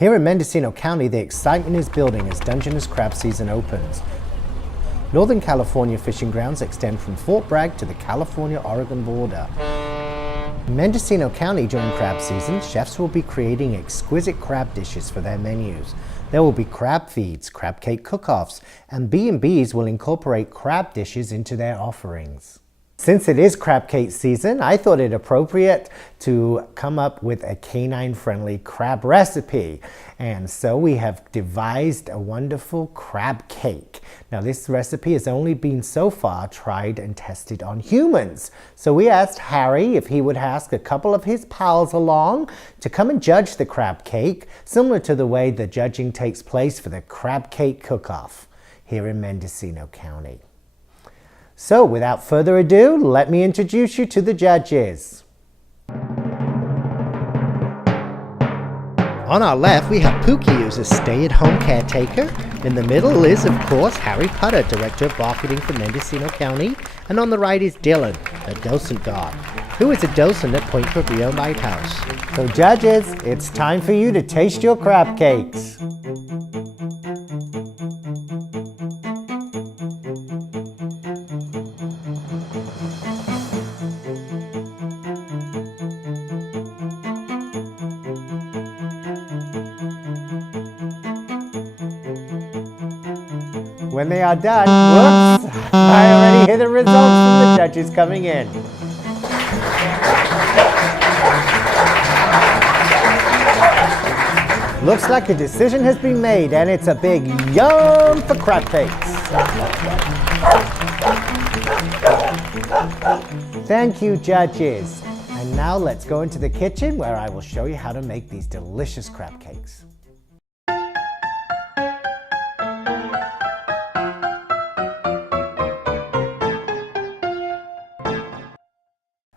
Here in Mendocino County, the excitement is building as Dungeness crab season opens. Northern California fishing grounds extend from Fort Bragg to the California-Oregon border. In Mendocino County during crab season, chefs will be creating exquisite crab dishes for their menus. There will be crab feeds, crab cake cook-offs, and B&Bs will incorporate crab dishes into their offerings. Since it is crab cake season, I thought it appropriate to come up with a canine-friendly crab recipe. And so we have devised a wonderful crab cake. Now this recipe has only been so far tried and tested on humans. So we asked Harry if he would ask a couple of his pals along to come and judge the crab cake, similar to the way the judging takes place for the crab cake cook-off here in Mendocino County. So, without further ado, let me introduce you to the judges. On our left, we have Pookie, who's a stay-at-home caretaker. In the middle is, of course, Harry Potter, Director of Marketing for Mendocino County. And on the right is Dylan, a docent dog, who is a docent at Point Cabrillo Lighthouse. So, judges, it's time for you to taste your crab cakes. When they are done, whoops, I already hear the results from the judges coming in. Looks like a decision has been made, and it's a big yum for crab cakes. Thank you, judges. And now let's go into the kitchen where I will show you how to make these delicious crab cakes.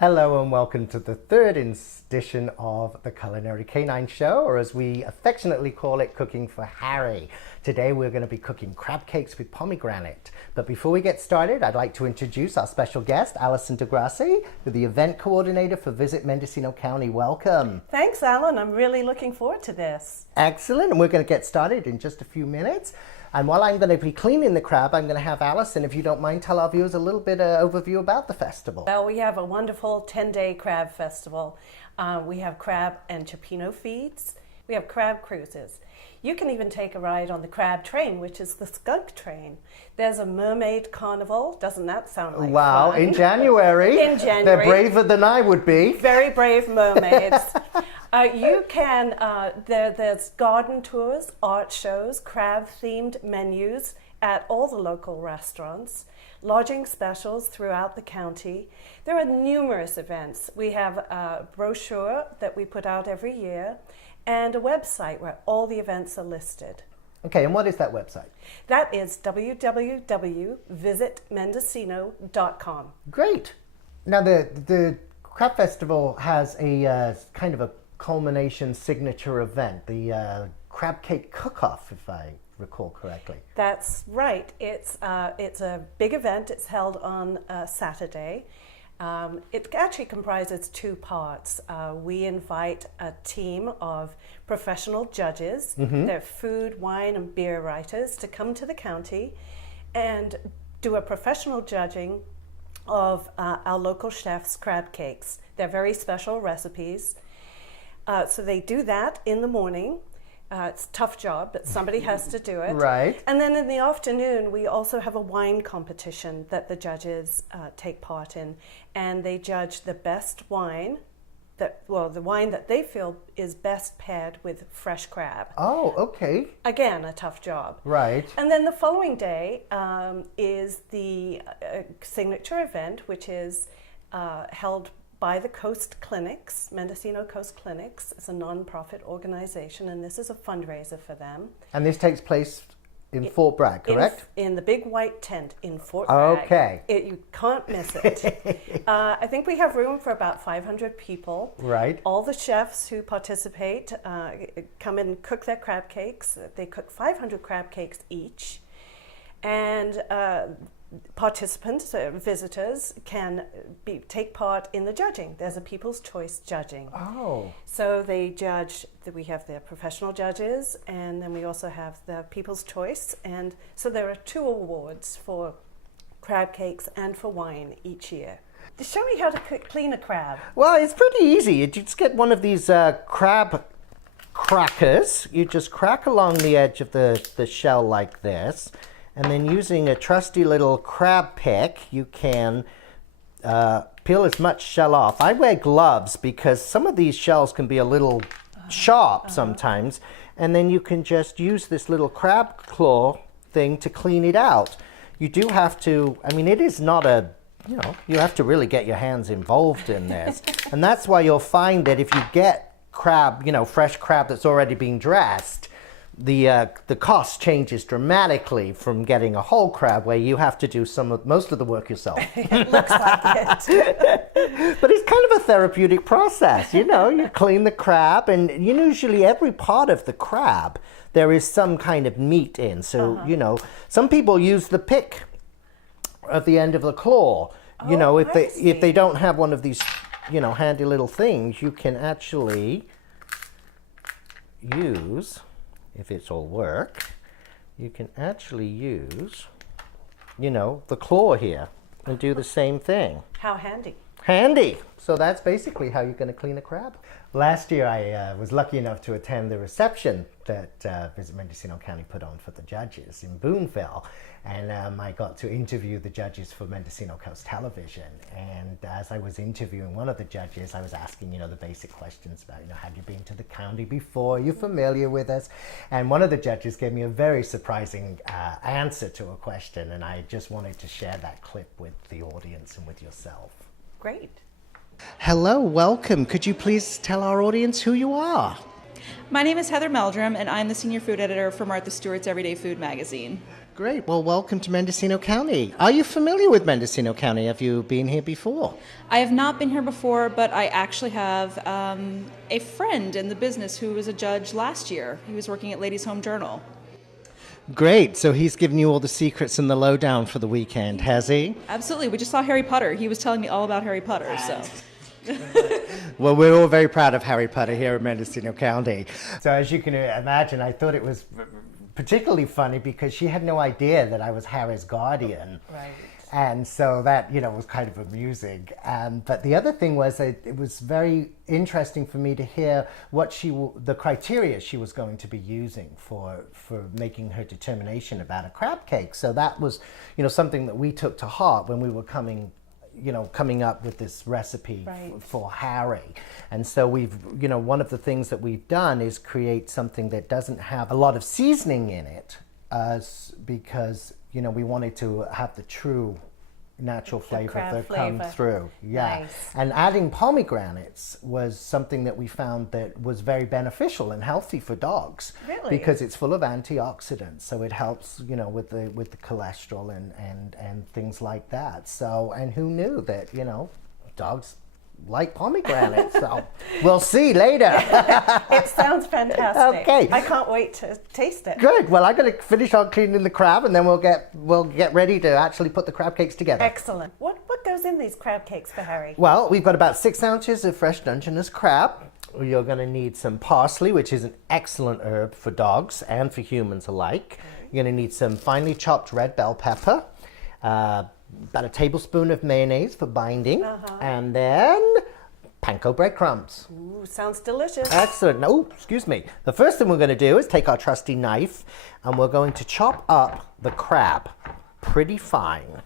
Hello and welcome to the third edition of the Culinary Canine Show, or as we affectionately call it, Cooking for Harry. Today we're going to be cooking crab cakes with pomegranate. But before we get started, I'd like to introduce our special guest, Alison De Grassi, the event coordinator for Visit Mendocino County. Welcome. Thanks, Alan. I'm really looking forward to this. Excellent. And we're going to get started in just a few minutes. And while I'm going to be cleaning the crab, I'm going to have Alison, if you don't mind, tell our viewers a little bit of overview about the festival. Well, we have a wonderful 10-day crab festival. We have crab and cioppino feeds. We have crab cruises. You can even take a ride on the crab train, which is the skunk train. There's a mermaid carnival. Doesn't that sound like wow, fun? In January. In January. They're braver than I would be. Very brave mermaids. You can, there's garden tours, art shows, crab-themed menus at all the local restaurants, lodging specials throughout the county. There are numerous events. We have a brochure that we put out every year and a website where all the events are listed. Okay, and what is that website? That is www.visitmendocino.com. Great. Now the Crab Festival has a kind of a culmination signature event, the crab cake cook-off, if I recall correctly. That's right. It's a big event. It's held on Saturday. It actually comprises two parts. We invite a team of professional judges, they're food, wine, and beer writers, to come to the county and do a professional judging of our local chefs' crab cakes. They're very special recipes. So they do that in the morning. It's a tough job, but somebody has to do it. Right. And then in the afternoon, we also have a wine competition that the judges take part in. And they judge the best wine, the wine that they feel is best paired with fresh crab. Oh, okay. Again, a tough job. Right. And then the following day is the signature event, which is held by the Coast Clinics, Mendocino Coast Clinics. It's a non-profit organization, and this is a fundraiser for them. And this takes place in Fort Bragg, correct? In the big white tent in Fort Bragg. Okay. You can't miss it. I think we have room for about 500 people. Right. All the chefs who participate come and cook their crab cakes. They cook 500 crab cakes each. And participants, visitors, can take part in the judging. There's a People's Choice judging. Oh. So they judge, we have their professional judges, and then we also have the People's Choice. And so there are 2 awards for crab cakes and for wine each year. Show me how to clean a crab. Well, it's pretty easy. You just get one of these crab crackers. You just crack along the edge of the shell like this. And then using a trusty little crab pick, you can peel as much shell off. I wear gloves because some of these shells can be a little sharp sometimes. And then you can just use this little crab claw thing to clean it out. You do have to, I mean, it is not a, you have to really get your hands involved in this. And that's why you'll find that if you get crab, fresh crab that's already been dressed, the cost changes dramatically from getting a whole crab where you have to do most of the work yourself. It looks like it. But it's kind of a therapeutic process, you clean the crab, and usually every part of the crab there is some kind of meat in. So, some people use the pick at the end of the claw. If they don't have one of these, handy little things, you can actually use, if it's all work, you can actually use, the claw here and do the same thing. How handy. Handy. So that's basically how you're going to clean a crab. Last year I was lucky enough to attend the reception that Visit Mendocino County put on for the judges in Boonville. And I got to interview the judges for Mendocino Coast Television. And as I was interviewing one of the judges, I was asking, the basic questions about, have you been to the county before? Are you familiar with us? And one of the judges gave me a very surprising answer to a question. And I just wanted to share that clip with the audience and with yourself. Great. Hello, welcome. Could you please tell our audience who you are? My name is Heather Meldrum, and I'm the senior food editor for Martha Stewart's Everyday Food magazine. Great. Well, welcome to Mendocino County. Are you familiar with Mendocino County? Have you been here before? I have not been here before, but I actually have a friend in the business who was a judge last year. He was working at Ladies' Home Journal. Great. So he's given you all the secrets and the lowdown for the weekend, has he? Absolutely. We just saw Harry Potter. He was telling me all about Harry Potter, so... Well, we're all very proud of Harry Potter here in Mendocino County. So as you can imagine, I thought it was particularly funny because she had no idea that I was Harry's guardian. Right. And so that, was kind of amusing. But the other thing was it was very interesting for me to hear what the criteria she was going to be using for making her determination about a crab cake. So that was, something that we took to heart when we were coming up with this recipe for Harry. And so we've, one of the things that we've done is create something that doesn't have a lot of seasoning in it, because, we wanted to have the true natural flavor that comes through. Yeah. Nice. And adding pomegranates was something that we found that was very beneficial and healthy for dogs. Really? Because it's full of antioxidants, so it helps, with the cholesterol and things like that. So, and who knew that, dogs like pomegranates. So we'll see later. It sounds fantastic. Okay. I can't wait to taste it. Good. Well, I'm going to finish on cleaning the crab, and then we'll get ready to actually put the crab cakes together. Excellent. What goes in these crab cakes for Harry? Well, we've got about 6 ounces of fresh Dungeness crab. You're going to need some parsley, which is an excellent herb for dogs and for humans alike. You're going to need some finely chopped red bell pepper, about a tablespoon of mayonnaise for binding, and then panko breadcrumbs. Ooh, sounds delicious. Excellent. Oh, excuse me. The first thing we're going to do is take our trusty knife, and we're going to chop up the crab pretty fine.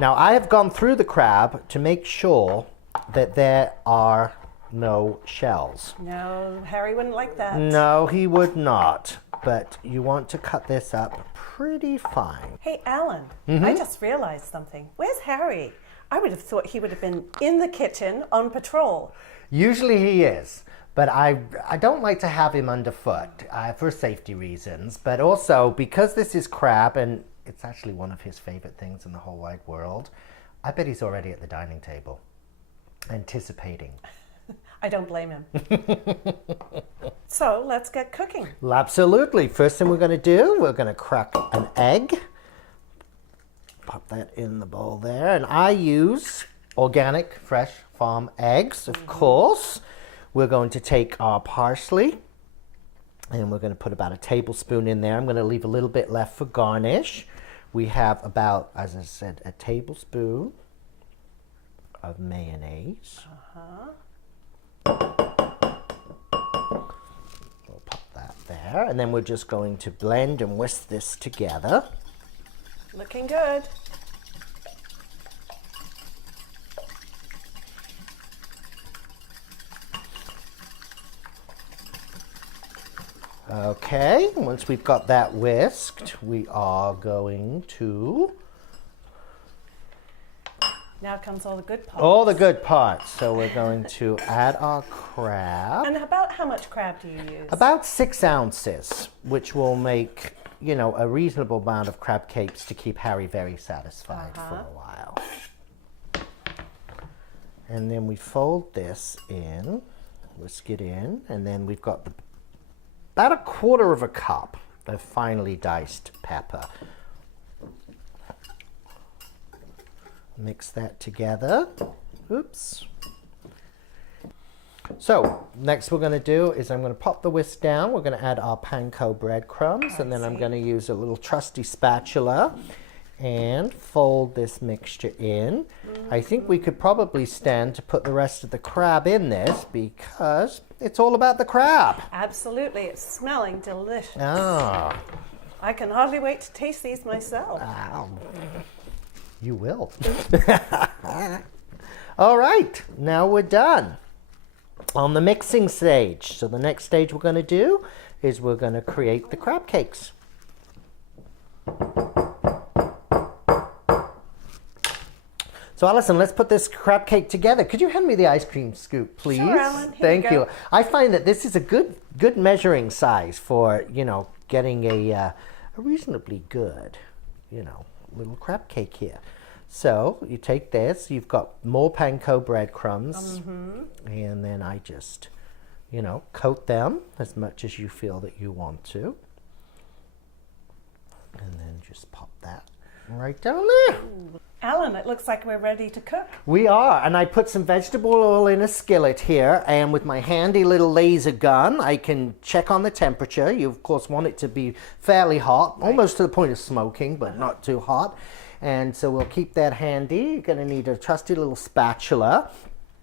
Now, I have gone through the crab to make sure that there are no shells. No, Harry wouldn't like that. No, he would not. But you want to cut this up pretty fine. Hey, Alan, I just realized something. Where's Harry? I would have thought he would have been in the kitchen on patrol. Usually he is, but I don't like to have him underfoot for safety reasons, but also because this is crab and it's actually one of his favorite things in the whole wide world, I bet he's already at the dining table, anticipating. I don't blame him. So let's get cooking. Well, absolutely. First thing we're going to do, we're going to crack an egg. pop that in the bowl there. And I use organic, fresh farm eggs, of course. We're going to take our parsley and we're going to put about a tablespoon in there. I'm going to leave a little bit left for garnish. We have about, as I said, a tablespoon of mayonnaise. We'll pop that there. And then we're just going to blend and whisk this together. Looking good. Okay, once we've got that whisked, we are going to... Now comes all the good parts. All the good parts. So we're going to add our crab. And about how much crab do you use? About 6 ounces, which will make, you know, a reasonable amount of crab cakes to keep Harry very satisfied for a while. And then we fold this in, whisk it in, and then we've got about a quarter of a cup of finely diced pepper. Mix that together. Oops. So next we're going to do is I'm going to pop the whisk down. We're going to add our panko breadcrumbs, and then I'm going to use a little trusty spatula and fold this mixture in. I think we could probably stand to put the rest of the crab in this because it's all about the crab. Absolutely, it's smelling delicious. Ah. I can hardly wait to taste these myself. You will. All right, now we're done on the mixing stage. So the next stage we're going to do is we're going to create the crab cakes. So Alison, let's put this crab cake together. Could you hand me the ice cream scoop, please? Sure, Alan. Here Thank you go. you. I find that this is a good measuring size for, you know, getting a reasonably good, you know, little crab cake here. So you take this, you've got more panko breadcrumbs, and then I just, you know, coat them as much as you feel that you want to. And then just pop that right down there. Alan, it looks like we're ready to cook. We are, and I put some vegetable oil in a skillet here, and with my handy little laser gun, I can check on the temperature. You, of course, want it to be fairly hot, almost to the point of smoking, but not too hot. And so we'll keep that handy. You're going to need a trusty little spatula.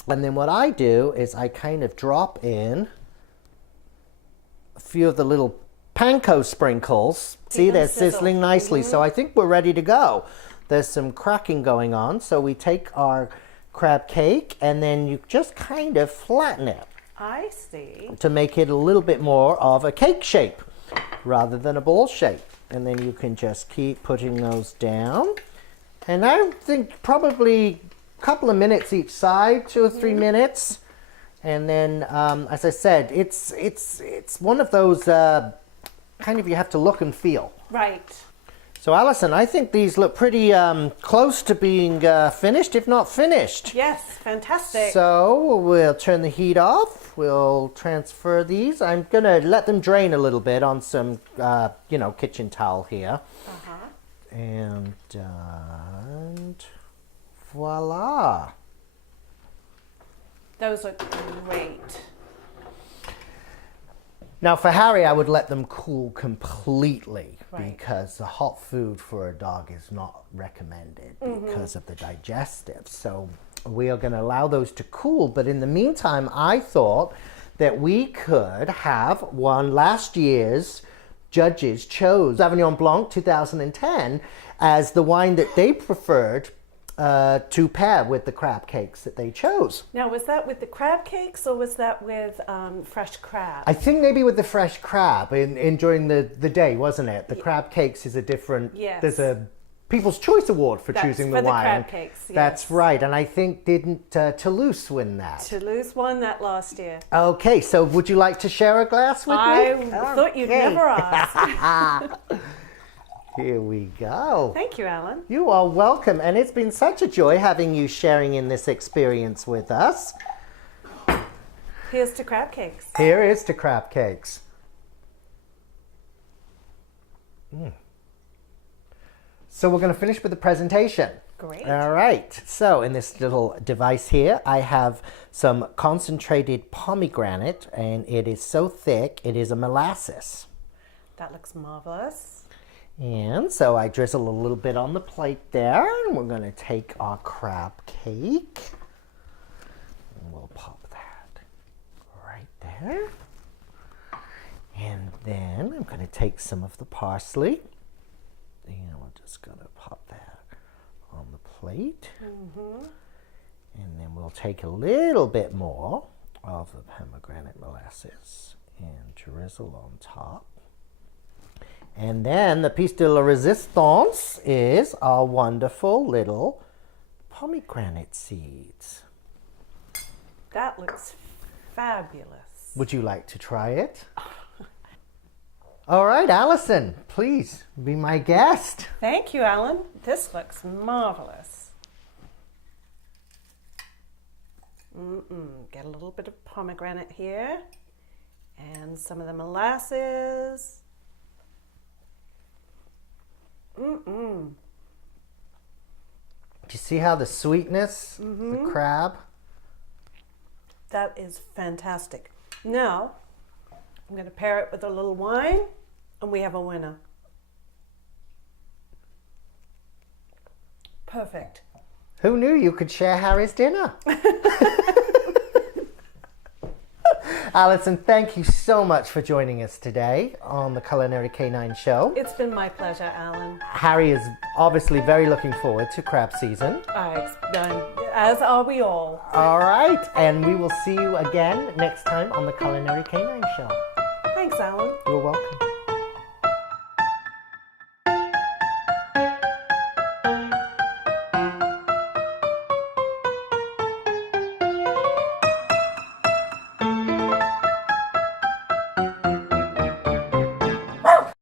And then what I do is I kind of drop in a few of the little panko sprinkles. See, they're sizzling nicely. So I think we're ready to go. There's some cracking going on. So we take our crab cake and then you just kind of flatten it. I see. To make it a little bit more of a cake shape rather than a ball shape. And then you can just keep putting those down. And I think probably a couple of minutes each side, 2 or 3 minutes. And then, as I said, it's one of those kind of you have to look and feel. Right. So Alison, I think these look pretty close to being finished, if not finished. Yes, fantastic. So we'll turn the heat off. We'll transfer these. I'm going to let them drain a little bit on some, you know, kitchen towel here. And voila. Those look great. Now for Harry, I would let them cool completely because the hot food for a dog is not recommended because of the digestive. So we are going to allow those to cool. But in the meantime, I thought that we could have one last year's judges chose Sauvignon Blanc 2010 as the wine that they preferred to pair with the crab cakes that they chose. Now, was that with the crab cakes or was that with fresh crab? I think maybe with the fresh crab in during the day, wasn't it? The crab cakes is a different, there's a People's Choice Award for choosing the wine. Crab cakes, yes. That's right, and I think didn't Toulouse win that? Toulouse won that last year. Okay, so would you like to share a glass with me? I thought you'd never ask. Here we go. Thank you, Alan. You are welcome, and it's been such a joy having you sharing in this experience with us. Here's to crab cakes. Here is to crab cakes. So we're going to finish with the presentation. Great. All right. So in this little device here, I have some concentrated pomegranate, and it is so thick, it is a molasses. That looks marvelous. And so I drizzle a little bit on the plate there, and we're going to take our crab cake, and we'll pop that right there. And then I'm going to take some of the parsley, and we're just going to pop that on the plate. And then we'll take a little bit more of the pomegranate molasses and drizzle on top. And then the piece de la resistance is our wonderful little pomegranate seeds. That looks fabulous. Would you like to try it? All right, Alison, please be my guest. Thank you, Alan. This looks marvelous. Get a little bit of pomegranate here and some of the molasses. Do you see how the sweetness, the crab? That is fantastic. Now, I'm going to pair it with a little wine, and we have a winner. Perfect. Who knew you could share Harry's dinner? Alison, thank you so much for joining us today on the Culinary Canine Show. It's been my pleasure, Alan. Harry is obviously very looking forward to crab season. As are we all. All right, and we will see you again next time on the Culinary Canine Show. Thanks, Alan. You're welcome.